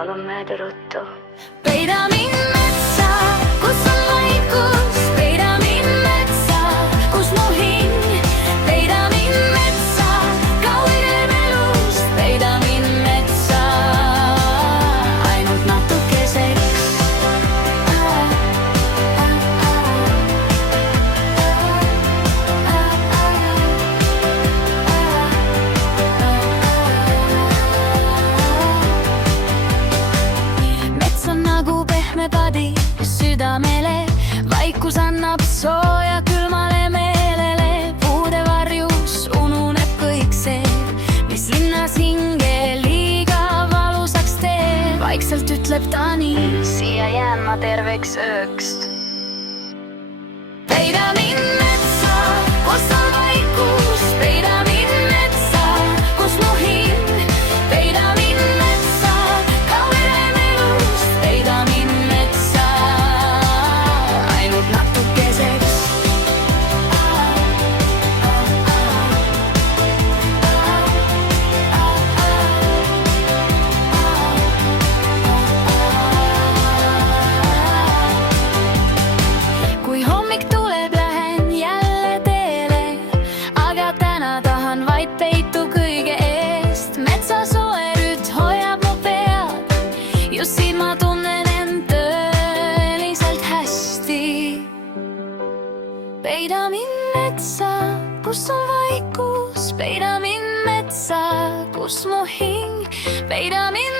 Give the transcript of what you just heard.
palun mööda ruttu. Peida mind metsa, kus on vaikus, peida mind metsa, kus mu hing. Peida mind metsa, kaugel elust, peida mind metsa, ainult natukeseks. Mets on nagu pehme padi südamele, vaikus annab sooja külmale meelele. Puude varjus ununeb kõik see, mis linnas hinge liiga valusaks teeb. Vaikselt ütleb ta nii, siia jään ma terveks ööks. Peida mind metsa, kus on vaikus, peida mind metsa, kus mu hing. Peida mind metsa, kaugel elust, peida mind metsa, ainult natukeseks. Kui hommik tuleb, lähen jälle teele, aga täna tahan vaid peitu kõige eest. Metsa soe rütm hoiab mu pead, just siin ma tunnen end tõeliselt hästi. Peida mind metsa, kus on vaikus, peida mind metsa, kus mu hing. Peida mind